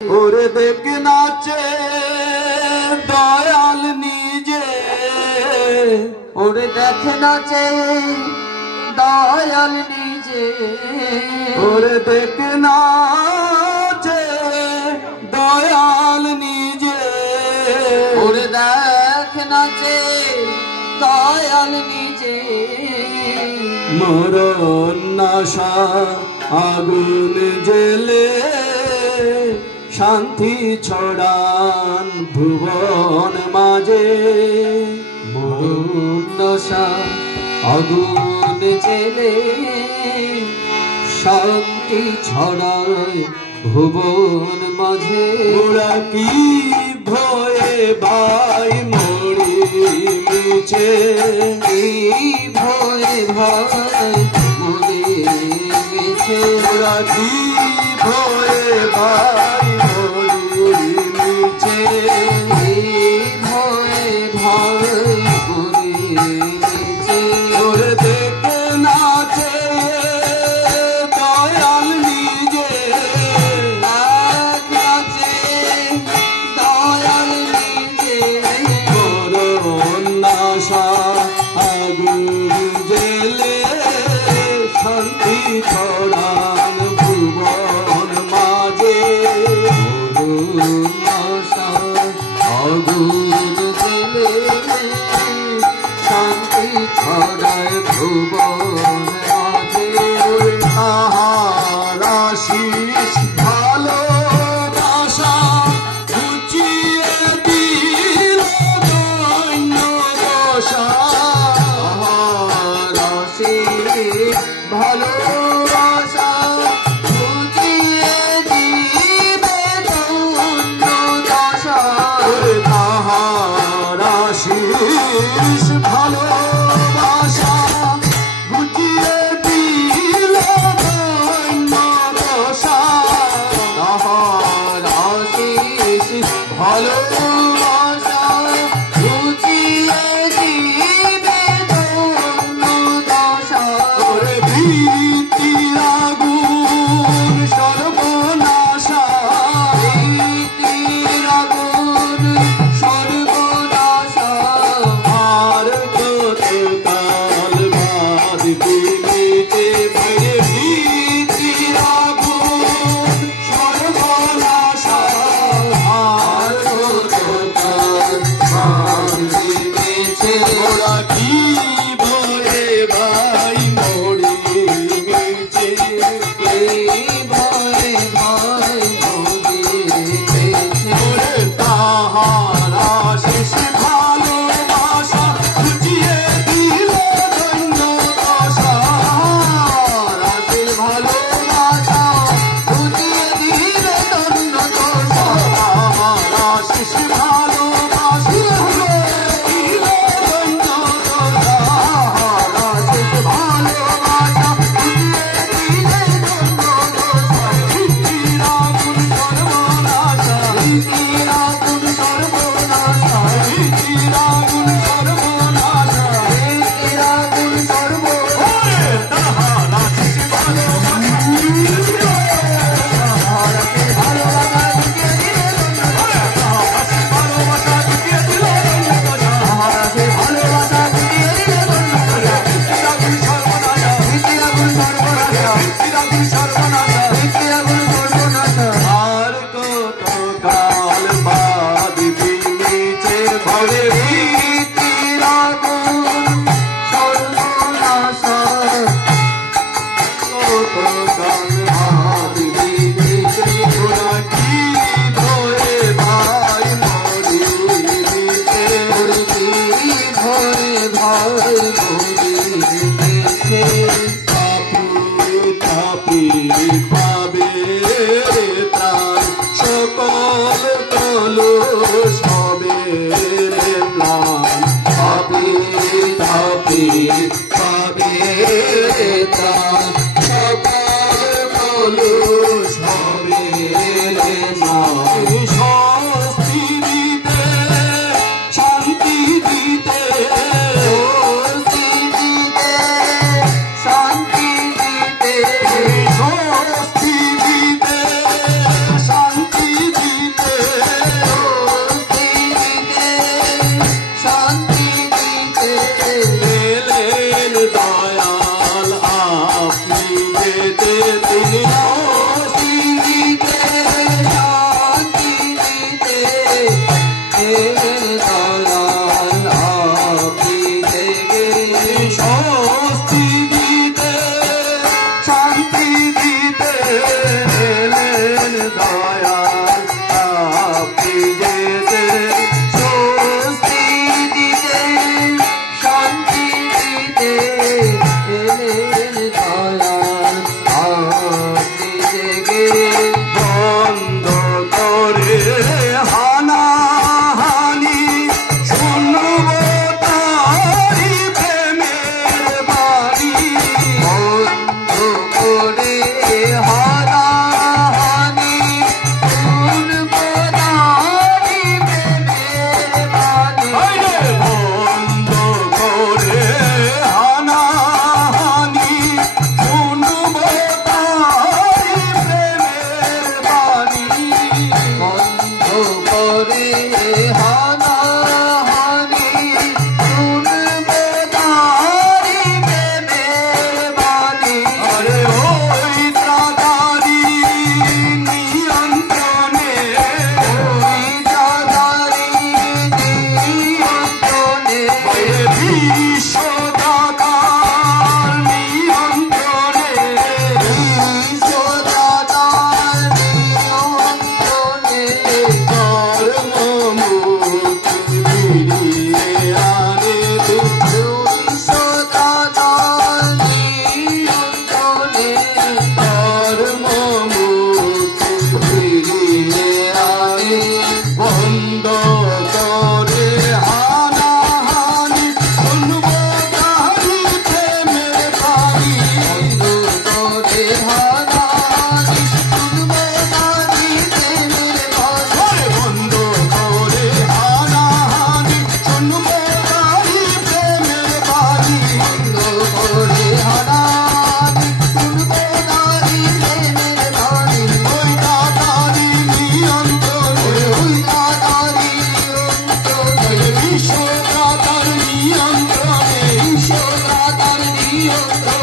ওরে দেখ নাচে দয়াল নিজে, ওরে দেখ নাচে দয়াল নিজে, ওরে দেখ নাচে দয়াল নিজে, ওরে দেখ নাচে দয়াল নিজে। মরণ নাশা আগুন জেলে শান্তি ছড়ান ভুবন মাঝে, মরণ নাশা আগুন জেলে শান্তি ছড়ায় ভুবন মাঝে। ওরা কি ভয়ে ভাই মরি মিছে, এই ভয়ে ভাই মরে গেছে। ওরা কি ভয়ে ভাই মরি মিছে, এই ভয়ে ভাই মরে গেছে। ওরে দেখে নাচে দয়াল নিজে, নাচে দয়াল নিজে। মরণ নাশা আগুন জেলে শান্তি ছড়ান ভুবন মাঝে, মরণ নাশা আগুন জেলে শান্তি ছড়ায় ভুবন মাঝে। তাহার আশিস ভালোবাসা ঘুচিয়ে দিল দৈন্য দশা, ভালোবাসা বুঝিয়ে দিবে দৈন্য দশা। তাহার আশিস ভালোবাসা ঘুচিয়ে দিল দৈন্য দশা, তাহার আশিস ভালোবাসা বুঝিয়ে দিবে দৈন্য দশা। ওরে ভীতির আগুন সর্বনাশা, ভীতির আগুন সর্বনাশা। আর কতকাল বাদ দিলিতে ভয়ে ভীতির আগুন সর্বনাশা, আর কতকাল বাদ দিলিতে। ওরা কি ভয়ে ভাই মরি মিছে, এই ভয়ে ভাই মরে গেছে। ওরে তাহার আশিস ভালোবাসা ঘুচিয়ে দিল দৈন্য দশা, রাতের ভালোবাসা বুঝিয়ে দিলে দৈন্য দশা। তাহার আশিস ভালোবাসা দিল দৈন্য দশা, রাতের ভালোবাসা বুঝিয়ে দিলে দৈন্য দশা। ভীতির আগুন সর্বনাশা, ভীতির আগুন সর্বনাশা। ভীতির আগুন সর্বনাশা, ভীতির আগুন সর্বনাশা। ওরে তাহার আশিস ভালোবাসা রাতের ভালোবাসা বুঝিয়ে দিলে দৈন্য দশা। আশিস ভালোবাসা ঘুচিয়ে দিল দৈন্য দশা, রাতের ভালোবাসা বুঝিয়ে দিলে দৈন্য দশা। ভীতির আগুন সর্বনাশা, ভীতির আগুন সর্বনাশা। ভীতির আগুন সর্বনাশা। ভীতির আগুন সর্বনাশা। আর কতকাল বাদ দিলিতে ভয়ে ভীতির আগুন সর্বনাশা। কতকাল বাদ দিলিতে। ওরা কি ভয়ে ভাই মরি মিছে, ভরে ভাই মরে গেছে। পাপি পাবে তার সকল কলুষ হবে রে প্রাণ, পাপি পাপি পাবে তার সকল কলুষ হবে রে প্রাণ। স্বস্তি দিতে শান্তি দিতে, স্বস্তি দিতে শান্তি দিতে। স্বস্তি দিতে শান্তি దియో